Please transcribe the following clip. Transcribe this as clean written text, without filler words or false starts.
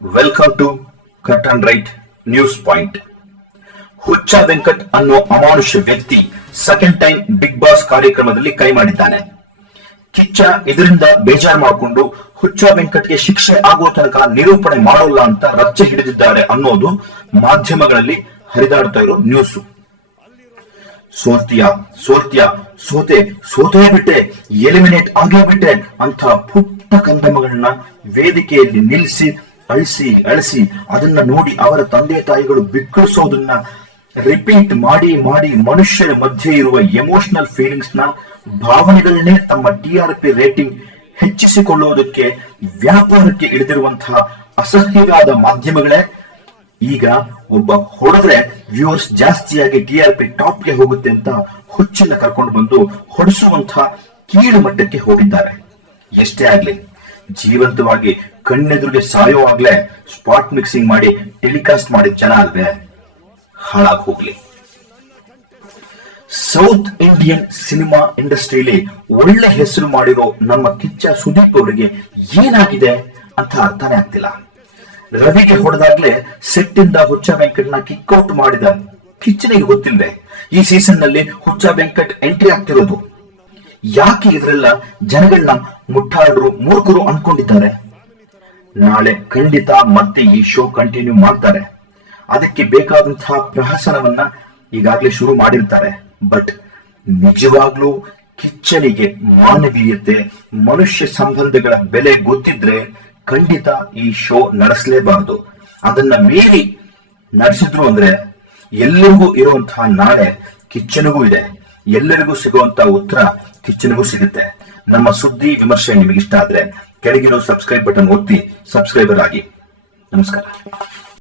Welcome to Cut and Right News Point. Huccha Venkat ಅನ್ನೋ ಅಮಾನುಷ್ಯ ವ್ಯಕ್ತಿ second time big boss ಕಾರ್ಯಕ್ರಮದಲ್ಲಿ ಕೈ ಮಾಡಿದ್ದಾನೆ. ಕಿಚ್ಚ ಇದರಿಂದ ಬೇಜಾರು ಮಾಡಿಕೊಂಡು ಹುಚ್ಚ ವೆಂಕಟ್ಗೆ ಶಿಕ್ಷೆ ಆಗುವ ತನಕ ನಿರೂಪಣೆ ಮಾಡೋಲ್ಲ ಅಂತ ರಚ್ಚೆ ಹಿಡಿದಿದ್ದಾರೆ ಅನ್ನೋದು ಮಾಧ್ಯಮಗಳಲ್ಲಿ ಹರಿದಾಡ್ತಾ ಇರೋ ನ್ಯೂಸ್. ಸೋತೇ ಬಿಟ್ಟೆ, ಎಲಿಮಿನೇಟ್ ಆಗೇ ಬಿಟ್ಟೆ ಅಂತ ಪುಟ್ಟ ಕಂದಮ್ಮಗಳನ್ನ ವೇದಿಕೆಯಲ್ಲಿ ನಿಲ್ಲಿಸಿ ಅಳಿಸಿ ಅದನ್ನ ನೋಡಿ ಅವರ ತಂದೆ ತಾಯಿಗಳು ಬಿಕ್ಕಳಿಸೋದನ್ನ ರಿಪೀಟ್ ಮಾಡಿ ಮನುಷ್ಯರ ಮಧ್ಯೆ ಇರುವ ಎಮೋಷನಲ್ ಫೀಲಿಂಗ್ಸ್ ನ ಭಾವನೆಗಳನ್ನೇ ತಮ್ಮ ಟಿಆರ್ಪಿ ರೇಟಿಂಗ್ ಹೆಚ್ಚಿಸಿಕೊಳ್ಳುವುದಕ್ಕೆ ವ್ಯಾಪಾರಕ್ಕೆ ಇಳಿದಿರುವಂತಹ ಅಸಹ್ಯವಾದ ಮಾಧ್ಯಮಗಳೇ ಈಗ ಒಬ್ಬ ಹೊಡೆದ್ರೆ ವ್ಯೂವರ್ಸ್ ಜಾಸ್ತಿಯಾಗಿ ಟಿಆರ್ಪಿ ಟಾಪ್ಗೆ ಹೋಗುತ್ತೆ ಅಂತ ಹುಚ್ಚನ್ನ ಕರ್ಕೊಂಡು ಬಂದು ಹೊಡೆಸುವಂತಹ ಕೀಳು ಮಟ್ಟಕ್ಕೆ ಹೋಗಿದ್ದಾರೆ. ಎಷ್ಟೇ ಆಗ್ಲಿ ಜೀವಂತವಾಗಿ ಕಣ್ಣೆದುರಿಗೆ ಸಾಯೋವಾಗ್ಲೇ ಸ್ಪಾಟ್ ಮಿಕ್ಸಿಂಗ್ ಮಾಡಿ ಟೆಲಿಕಾಸ್ಟ್ ಮಾಡಿದ ಜನ ಅಲ್ವೇ, ಹಾಳಾಗಿ ಹೋಗ್ಲಿ. ಸೌತ್ ಇಂಡಿಯನ್ ಸಿನಿಮಾ ಇಂಡಸ್ಟ್ರಿಯಲ್ಲಿ ಒಳ್ಳೆ ಹೆಸರು ಮಾಡಿರೋ ನಮ್ಮ ಕಿಚ್ಚ ಸುದೀಪ್ ಅವರಿಗೆ ಏನಾಗಿದೆ ಅಂತ ಅರ್ಥನೇ ಆಗ್ತಿಲ್ಲ. ರವಿಗೆ ಹೊಡೆದಾಗ್ಲೇ ಸೆಟ್ ಇಂದ ಹುಚ್ಚ ವೆಂಕಟ್ನ ಕಿಕ್ಔಟ್ ಮಾಡಿದ ಕಿಚ್ಚನಿಗೆ ಗೊತ್ತಿಲ್ವೇ ಈ ಸೀಸನ್ ನಲ್ಲಿ ಹುಚ್ಚ ವೆಂಕಟ್ ಎಂಟ್ರಿ ಆಗ್ತಿರೋದು? ಯಾಕೆ ಇವರೆಲ್ಲ ಜನಗಳನ್ನ ಮುಟ್ಟಾಳರು ಮೂರ್ಖರು ಅನ್ಕೊಂಡಿದ್ದಾರೆ? ನಾಳೆ ಖಂಡಿತ ಮತ್ತೆ ಈ ಶೋ ಕಂಟಿನ್ಯೂ ಮಾಡ್ತಾರೆ. ಅದಕ್ಕೆ ಬೇಕಾದಂತಹ ಪ್ರಹಸನವನ್ನ ಈಗಾಗಲೇ ಶುರು ಮಾಡಿರ್ತಾರೆ. ಬಟ್ ನಿಜವಾಗ್ಲೂ ಕಿಚ್ಚನಿಗೆ ಮಾನವೀಯತೆ, ಮನುಷ್ಯ ಸಂಬಂಧಗಳ ಬೆಲೆ ಗೊತ್ತಿದ್ರೆ ಖಂಡಿತ ಈ ಶೋ ನಡೆಸಲೇಬಾರದು. ಅದನ್ನ ಮೀರಿ ನಡೆಸಿದ್ರು ಅಂದ್ರೆ ಎಲ್ಲರಿಗೂ ಇರುವಂತಹ ನಾಳೆ ಕಿಚ್ಚನಿಗೂ ಇದೆ, ಎಲ್ಲರಿಗೂ ಸಿಗುವಂತಹ ಉತ್ತರ ಕಿಚ್ಚನಿಗೂ ಸಿಗುತ್ತೆ. ನಮ್ಮ ಸುದ್ದಿ ವಿಮರ್ಶೆ ನಿಮಗಿಷ್ಟ ಆದ್ರೆ ಕೆಳಗಿರೋ ಸಬ್ಸ್ಕ್ರೈಬ್ ಬಟನ್ ಒತ್ತಿ ಸಬ್ಸ್ಕ್ರೈಬರ್ ಆಗಿ. ನಮಸ್ಕಾರ.